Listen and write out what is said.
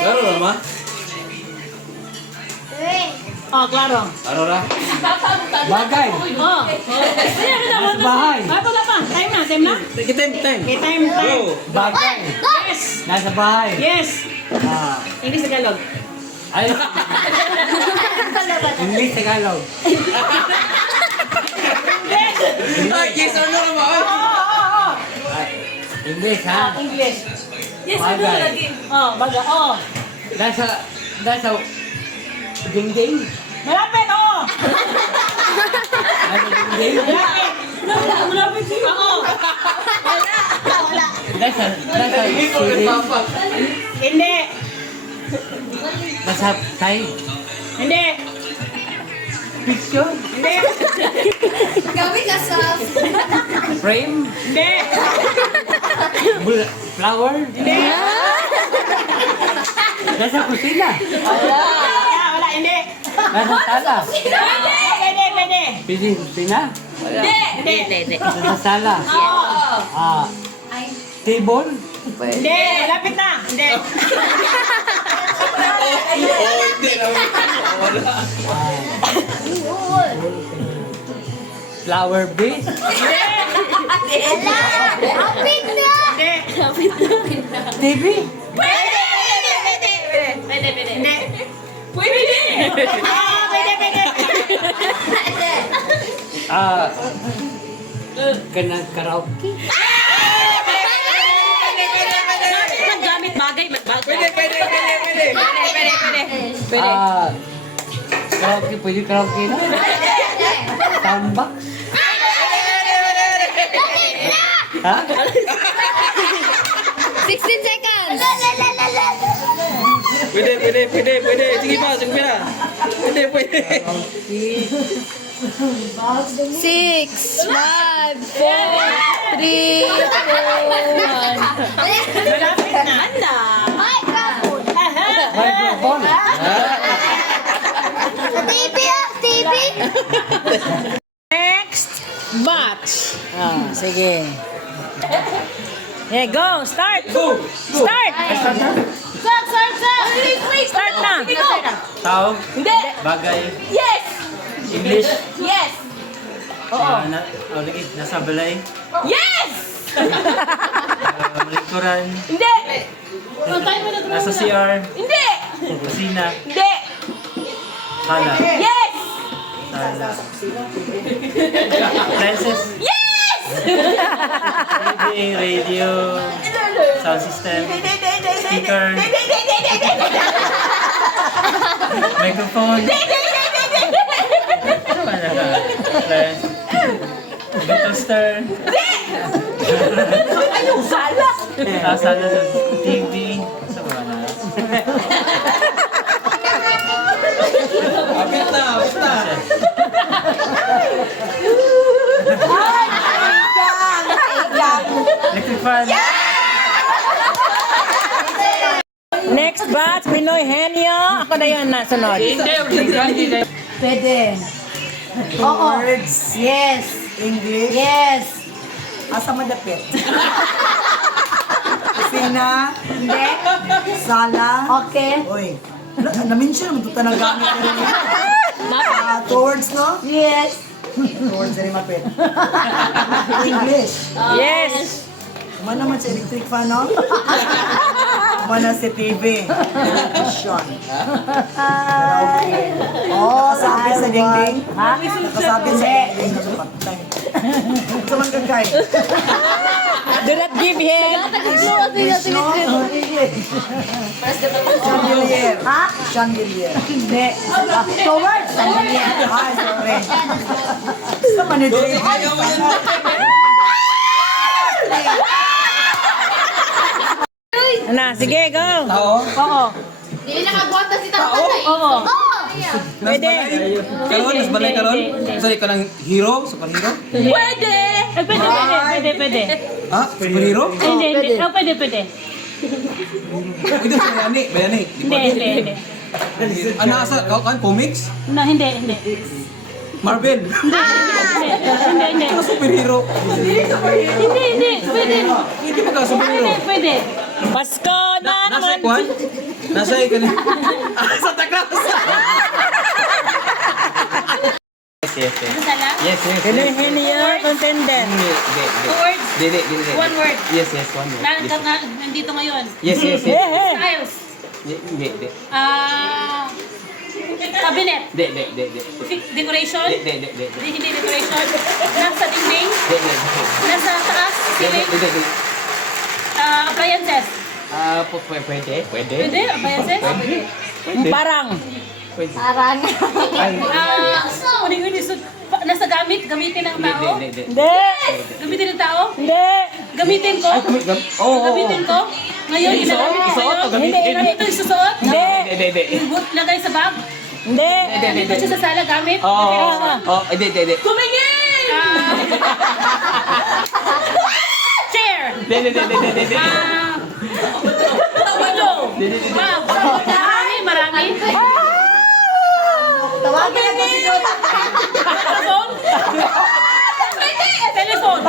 Claro naman. Oh, klaro. Ano ra? Bagay. Oh. Nasa bahay. Ay, pala pa. Time na, time na. Take time, time. Okay, time. Go. Bagay. Yes. Nasa bahay. Yes. Ah. English Tagalog. Ay. English, Tagalog. Ay, yes or no naman. English, ha? English. Yes, ano Bagay. lagi? Oh, baga. Oh. Nasa dingding. Malapit, oh. Nasa dingding. Malapit. Malapit siya. Oo. Nasa ceiling. Hindi. Nasa side. Hindi. Picture. Hindi. Gawin ka sa... Frame. Hindi. Flower. Hindi. Nasa kusina. Wala, hindi. Nasa sala. Pwede, pwede. Kusina. Hindi. Nasa sala. Oo. Ah. Table. Hindi, malapit na. Hindi. Oh, hindi naman. Wala. Flower base. Apit na! Hindi. TV. Pwede. Hindi. Pwede! Ah, pwede. Ah. Kanang karaoke. Maggamit bagay, magbagay. Pwede. Pwede. Ah. Karaoke, pwede karaoke na. Soundbox. Ha? 16 seconds! Pwede. Sige pa. Pwede. Six, five, four, three, Malapit na. Microphone. Next batch. Ah, sige. Yeah, go. Start. Start. Start na. Tao. Hindi! Bagay. Yes! English. Yes! Lagi. Nasa balay. Yes! Likuran. Hindi! Nasa CR. Hindi! Kusina. Hindi! Sala. Yes! Sala. Lenses. Yes! TV. Radio. Sound system. Speaker. Microphone. Ano ba na? Toaster. Anong sala? Sala sa TV. Sa ba na? Apit na. Electric fan. Next batch, Pinoy Henyo. Ako na yun nasunod. Pwede. Oo. Words. Yes. English. Yes. Asa madapit? Kusina. Hindi. Sala. Okay. Uy. Na-mention mo ito na gamit na rin. Towards, no? Yes. Towards na rin mapit. English. Yes. Kuman naman sa electric fan, no? Kuman na si TV. Television. Karaoke. Nakasabi sa dingding. Ha? Nakasabi sa dingding. Nakapatay. Sa man kagay. Do not give him. English, no? English. Chandelier. Ha? Chandelier. Hindi. Towards. Chandelier. Ah, sorry. Sa manager. Na, sige, go. Tao. Oo. Hindi nakagwanta si tatay. Oo. Pwede. Nas balay karon. Sorry ka ng hero, superhero? Pwede! Pwede. Ha? Superhero? Hindi. Oh, pwede. Pwede sa bayani. Hindi. Ano asa? Kan comics? No, hindi. Marvel. Hindi. Ano superhero? Hindi. Pwede. Hindi ba ka superhero? Pwede. Pasko na Nasa naman. Kwan? Nasa ikan. Santa Claus! Yes, yes, yes. Ano sala? Yes, yes, Pinoy yes. Henyo, contender. Two words? Dili. One word. Yes, yes, one word. Nandito ngayon. Yes, yes, Eh, yes. eh. Styles. Hindi. Cabinet. Hindi. Decoration. Hindi. Hindi decoration. Nasa dingding. Hindi. Nasa taas. Ceiling. Hindi. Appliances. Pwede. Pwede? Appliances? Parang. Pwede. Uling nasa gamitin ng tao? Hindi. Hindi. Gamitin ng tao? Hindi. Gamitin ko? Oo. Gamitin ko? Ngayon, ginagamit ko Isuot o ngayon? gamitin? Ito yung susuot? Hindi. Hindi. Ibut, lagay sa bag? Hindi. Dito siya sa sala gamit? Oo. Hindi. Tumingin! Chair! Hindi. Window! Bag! Marami? Tawagin na si Lord. Telephone? Telephone!